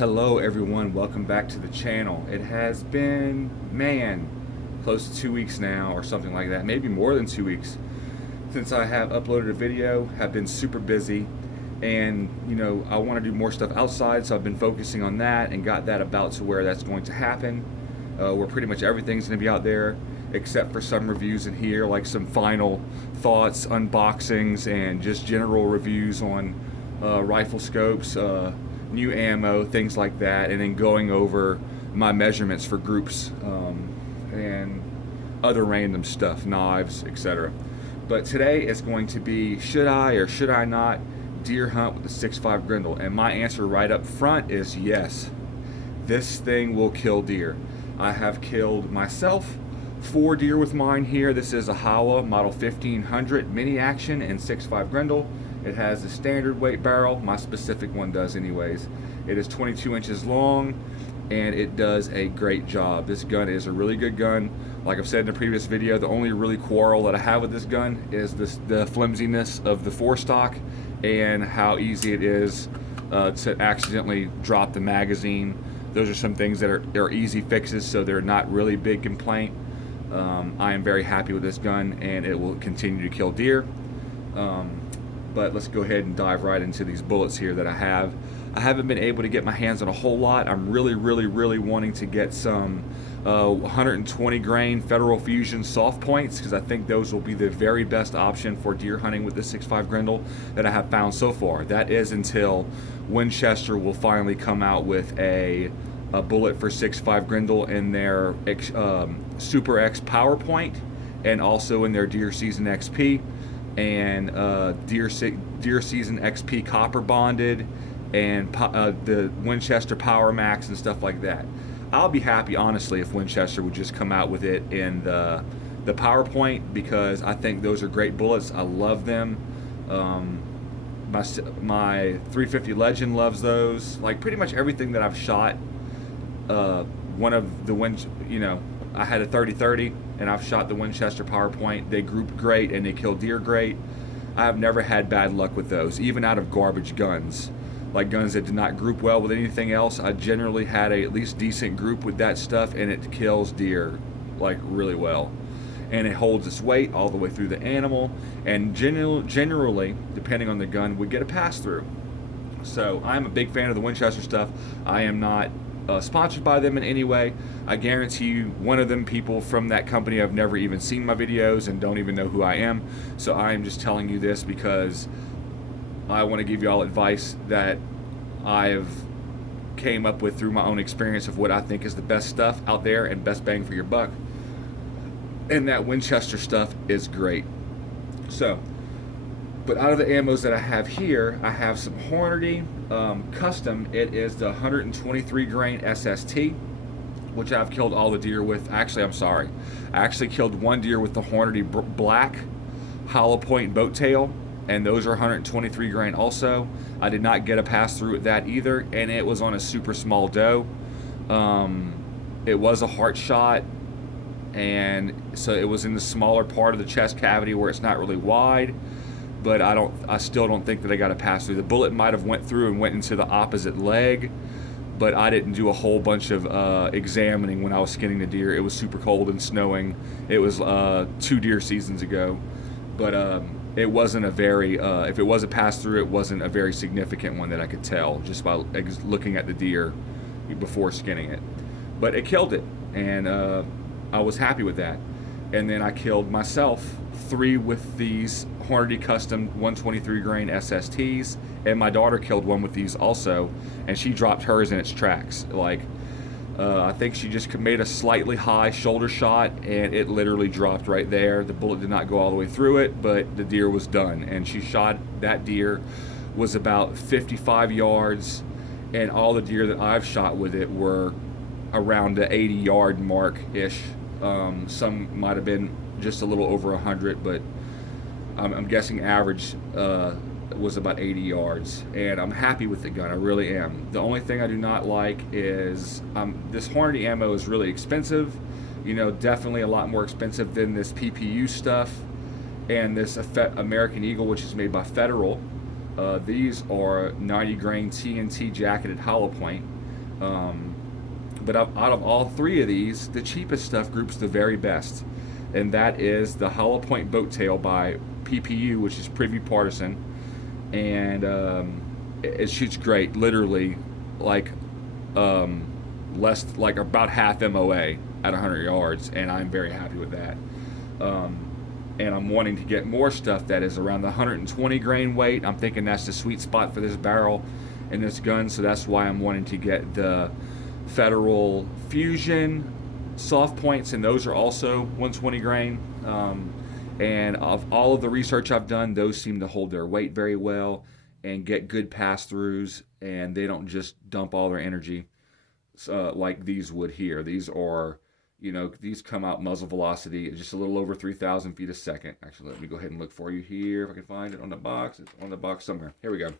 Hello everyone, welcome back to the channel. It has been, close to 2 weeks now or something like that, maybe more than 2 weeks since I have uploaded a video. Have been super busy and I want to do more stuff outside, so I've been focusing on that and got that about to where that's going to happen, where pretty much everything's going to be out there except for some reviews in here, like some final thoughts, unboxings, and just general reviews on rifle scopes, new ammo, things like that, and then going over my measurements for groups and other random stuff, knives, etc. But today is going to be, should I or should I not deer hunt with the 6.5 Grendel? And my answer right up front is yes. This thing will kill deer. I have killed myself 4 deer with mine here. This is a Howa model 1500 mini action in 6.5 Grendel. It has a standard weight barrel. My specific one does anyways. It is 22 inches long and it does a great job. This gun is a really good gun. Like I've said in the previous video, the only really quarrel that I have with this gun is the flimsiness of the forestock and how easy it is to accidentally drop the magazine. Those are some things that are easy fixes, so they're not really big complaint. I am very happy with this gun and it will continue to kill deer. But let's go ahead and dive right into these bullets here that I have. I haven't been able to get my hands on a whole lot. I'm really wanting to get some 120 grain Federal Fusion soft points, because I think those will be the very best option for deer hunting with the 6.5 Grendel that I have found so far. That is until Winchester will finally come out with a bullet for 6.5 Grendel in their Super X PowerPoint, and also in their Deer Season XP, and Deer Season XP copper bonded, and the Winchester Power Max and stuff like that. I'll be happy, honestly, if Winchester would just come out with it in the PowerPoint, because I think those are great bullets. I love them. My 350 Legend loves those. Like pretty much everything that I've shot. One of the I had a 30-30 and I've shot the Winchester PowerPoint. They group great and they kill deer great. I have never had bad luck with those, even out of garbage guns. Like guns that did not group well with anything else, I generally had a at least decent group with that stuff, and it kills deer like really well. And it holds its weight all the way through the animal, and generally, depending on the gun, would get a pass through. So I'm a big fan of the Winchester stuff. I am not sponsored by them in any way. I guarantee you one of them people from that company have never even seen my videos and don't even know who I am. So I am just telling you this because I want to give you all advice that I've came up with through my own experience of what I think is the best stuff out there and best bang for your buck. And that Winchester stuff is great. So, but out of the ammos that I have here, I have some Hornady custom. It is the 123 grain SST, which I've killed all the deer with. Actually, I'm sorry. I actually killed one deer with the Hornady black hollow point boat tail, and those are 123 grain also. I did not get a pass through with that either, and it was on a super small doe. It was a heart shot, and so it was in the smaller part of the chest cavity where it's not really wide. But I still don't think that I got a pass through. The bullet might have went through and went into the opposite leg, but I didn't do a whole bunch of examining when I was skinning the deer. It was super cold and snowing. It was 2 deer seasons ago, but it wasn't a very, if it was a pass through, it wasn't a very significant one that I could tell just by looking at the deer before skinning it. But it killed it, and I was happy with that. And then I killed myself 3 with these Hornady custom 123 grain SSTs, and my daughter killed one with these also, and she dropped hers in its tracks. Like I think she just made a slightly high shoulder shot and it literally dropped right there. The bullet did not go all the way through it, but the deer was done, and she shot that deer was about 55 yards, and all the deer that I've shot with it were around the 80-yard mark ish. Some might have been just a little over 100, but I'm guessing average was about 80 yards, and I'm happy with the gun. I really am. The only thing I do not like is this Hornady ammo is really expensive. Definitely a lot more expensive than this PPU stuff and this American Eagle, which is made by Federal. These are 90 grain TNT jacketed hollow point, Um, but out of all three of these, the cheapest stuff groups the very best, and that is the Hollow Point Boat Tail by PPU, which is Preview Partisan, and it shoots great, literally like um, less like about half MOA at 100 yards, and I'm very happy with that. Um, and I'm wanting to get more stuff that is around the 120 grain weight. I'm thinking that's the sweet spot for this barrel and this gun, so that's why I'm wanting to get the Federal Fusion soft points, and those are also 120 grain. And of all of the research I've done, those seem to hold their weight very well and get good pass throughs, and they don't just dump all their energy like these would here. These are, these come out muzzle velocity just a little over 3,000 feet a second. Actually, let me go ahead and look for you here if I can find it on the box. It's on the box somewhere. Here we go.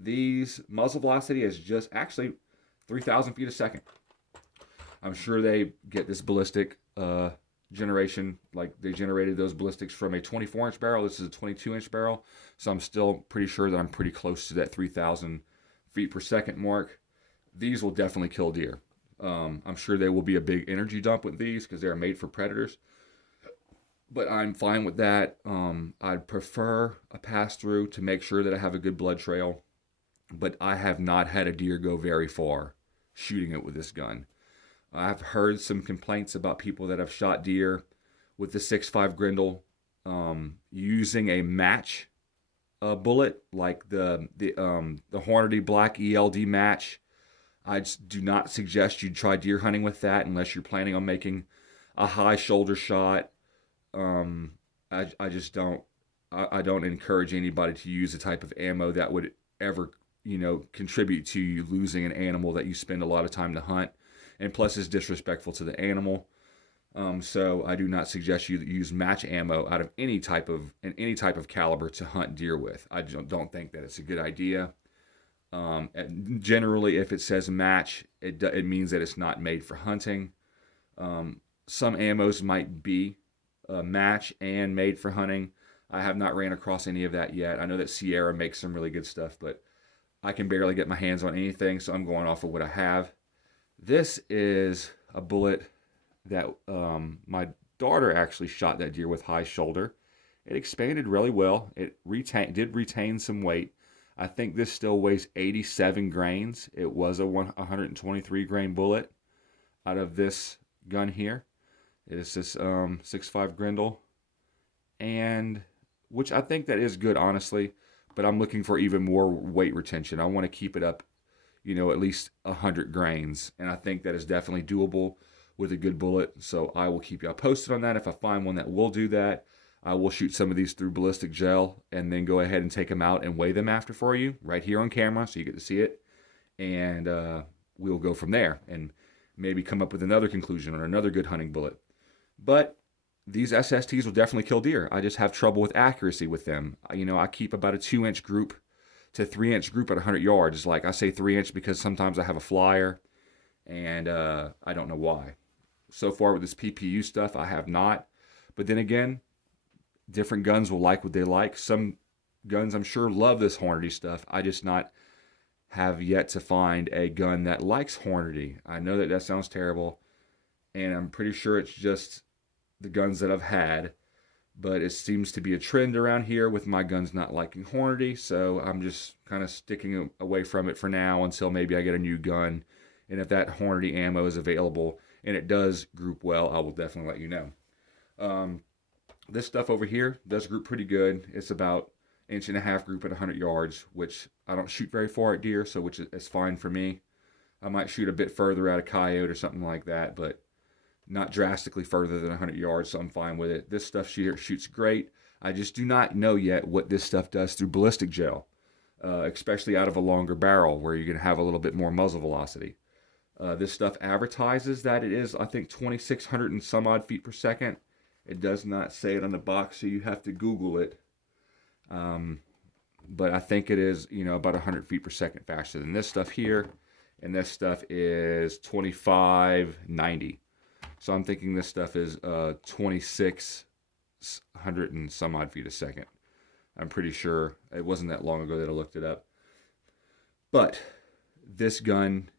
These muzzle velocity is just actually 3,000 feet a second. I'm sure they get this ballistic generation, like they generated those ballistics from a 24-inch barrel. This is a 22-inch barrel, so I'm still pretty sure that I'm pretty close to that 3,000 feet per second mark. These will definitely kill deer. I'm sure they will be a big energy dump with these because they're made for predators, but I'm fine with that. I'd prefer a pass-through to make sure that I have a good blood trail, but I have not had a deer go very far shooting it with this gun. I've heard some complaints about people that have shot deer with the 6.5 Grendel using a match bullet, like the Hornady Black ELD match. I just do not suggest you try deer hunting with that unless you're planning on making a high shoulder shot. I just don't. I don't encourage anybody to use a type of ammo that would ever contribute to you losing an animal that you spend a lot of time to hunt, and plus is disrespectful to the animal. So I do not suggest you use match ammo out of any type of caliber to hunt deer with. I don't think that it's a good idea. Generally, if it says match, it means that it's not made for hunting. Some ammos might be match and made for hunting. I have not ran across any of that yet. I know that Sierra makes some really good stuff, but I can barely get my hands on anything, so I'm going off of what I have. This is a bullet that my daughter actually shot that deer with high shoulder. It expanded really well. It did retain some weight. I think this still weighs 87 grains. It was a 123 grain bullet out of this gun here. It is this 6.5 Grendel, and which I think that is good, honestly, but I'm looking for even more weight retention. I want to keep it up, at least 100 grains, and I think that is definitely doable with a good bullet, so I will keep y'all posted on that. If I find one that will do that, I will shoot some of these through ballistic gel and then go ahead and take them out and weigh them after for you right here on camera so you get to see it, and we'll go from there and maybe come up with another conclusion or another good hunting bullet. But these SSTs will definitely kill deer. I just have trouble with accuracy with them. I keep about a 2-inch group to 3-inch group at 100 yards. Like I say 3-inch because sometimes I have a flyer, and I don't know why. So far with this PPU stuff, I have not. But then again, different guns will like what they like. Some guns, I'm sure, love this Hornady stuff. I just not have yet to find a gun that likes Hornady. I know that sounds terrible, and I'm pretty sure it's just the guns that I've had, but it seems to be a trend around here with my guns not liking Hornady, so I'm just kind of sticking away from it for now until maybe I get a new gun, and if that Hornady ammo is available and it does group well, I will definitely let you know. This stuff over here does group pretty good. It's about 1.5 inch group at 100 yards, which I don't shoot very far at deer, so which is fine for me. I might shoot a bit further at a coyote or something like that, but not drastically further than 100 yards, so I'm fine with it. This stuff shoots great. I just do not know yet what this stuff does through ballistic gel, especially out of a longer barrel where you're going to have a little bit more muzzle velocity. This stuff advertises that it is, I think, 2,600 and some odd feet per second. It does not say it on the box, so you have to Google it. But I think it is, about 100 feet per second faster than this stuff here. And this stuff is 2590. So I'm thinking this stuff is 2,600 and some odd feet a second. I'm pretty sure. It wasn't that long ago that I looked it up. But this gun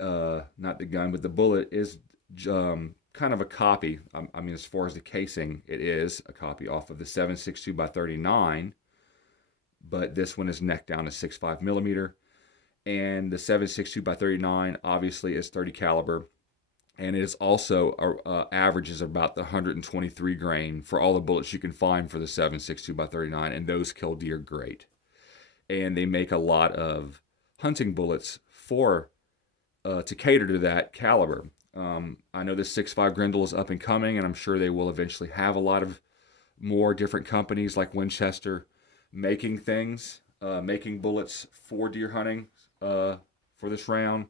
not the gun, but the bullet is kind of a copy. I mean, as far as the casing, it is a copy off of the 7.62 by 39, but this one is neck down to 6.5 millimeter. And the 7.62 by 39 obviously is 30 caliber, and it is also averages about the 123 grain for all the bullets you can find for the 7.62 by 39, and those kill deer great. And they make a lot of hunting bullets for to cater to that caliber. I know the 6.5 Grendel is up and coming, and I'm sure they will eventually have a lot of more different companies like Winchester making things, making bullets for deer hunting for this round,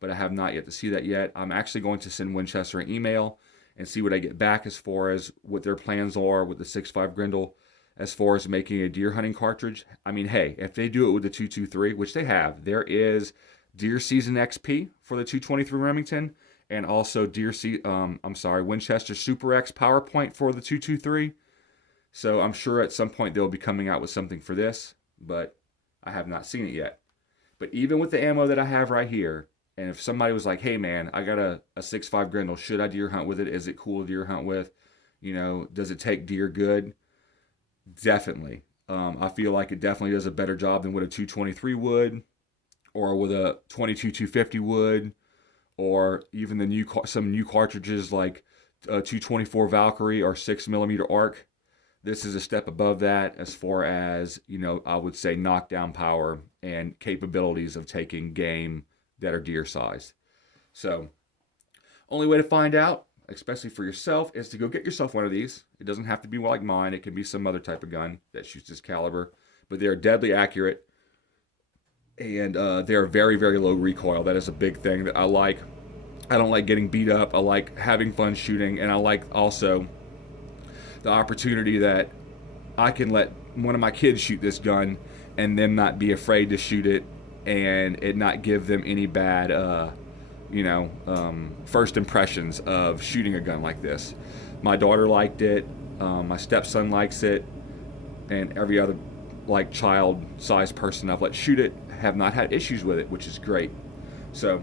but I have not yet to see that yet. I'm actually going to send Winchester an email and see what I get back as far as what their plans are with the 6.5 Grendel as far as making a deer hunting cartridge. I mean, hey, if they do it with the 223, which they have, there is Deer Season XP for the 223 Remington, and also Winchester Super X PowerPoint for the 223. So I'm sure at some point they'll be coming out with something for this, but I have not seen it yet. But even with the ammo that I have right here, and if somebody was like, hey man, I got a 6.5 Grendel, should I deer hunt with it? Is it cool to deer hunt with? You know, does it take deer good? Definitely. I feel like it definitely does a better job than what a 223 would, or with a 22-250 would, or even some new cartridges like 224 Valkyrie or 6mm ARC. This is a step above that as far as, you know, I would say knockdown power and capabilities of taking game that are deer sized. So, only way to find out, especially for yourself, is to go get yourself one of these. It doesn't have to be like mine. It can be some other type of gun that shoots this caliber, but they're deadly accurate, and they're very, very low recoil. That is a big thing that I like. I don't like getting beat up. I like having fun shooting, and I like also the opportunity that I can let one of my kids shoot this gun and them not be afraid to shoot it, and it not give them any bad first impressions of shooting a gun like this. My daughter liked it, my stepson likes it, and every other like child-sized person I've let shoot it have not had issues with it, which is great. So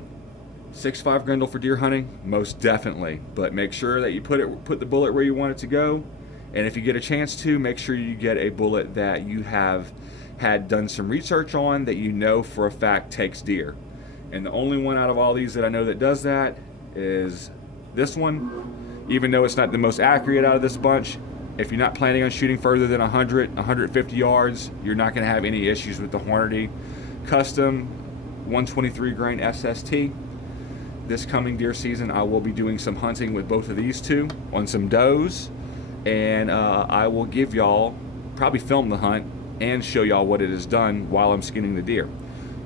6.5 Grendel for deer hunting, most definitely, but make sure that you put the bullet where you want it to go, and if you get a chance to, make sure you get a bullet that you have had done some research on, that you know for a fact takes deer. And the only one out of all these that I know that does that is this one. Even though it's not the most accurate out of this bunch, if you're not planning on shooting further than 150 yards, you're not going to have any issues with the Hornady Custom 123 grain SST. This coming deer season, I will be doing some hunting with both of these two on some does, and I will give y'all, probably film the hunt and show y'all what it has done while I'm skinning the deer.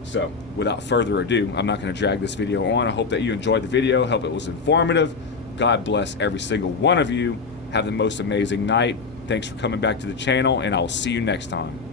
So without further ado, I'm not going to drag this video on. I hope that you enjoyed the video. Hope it was informative. God bless every single one of you. Have the most amazing night. Thanks for coming back to the channel, and I'll see you next time.